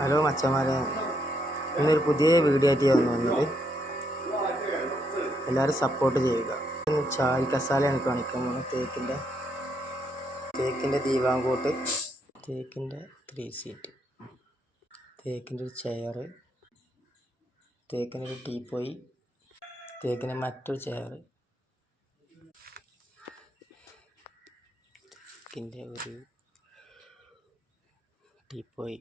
Hello മച്ചന്മാരെ, ഇന്നൊരു പുതിയ വീഡിയോ ആയിട്ട് വന്നത്. എല്ലാവരും സപ്പോർട്ട് ചെയ്യുക. ചായ് കസാലയാണ് കാണിക്കാൻ പോകുന്നത്. തേക്കിൻ്റെ ദീവാങ്കോട്ട്, തേക്കിൻ്റെ 3 സീറ്റ്, തേക്കിൻ്റെ ഒരു ചെയർ, തേക്കിൻ്റെ ഒരു ടീപ്പോയി, തേക്കിൻ്റെ മറ്റൊരു ചെയർ, തേക്കിൻ്റെ ഒരു ടീപ്പോയി.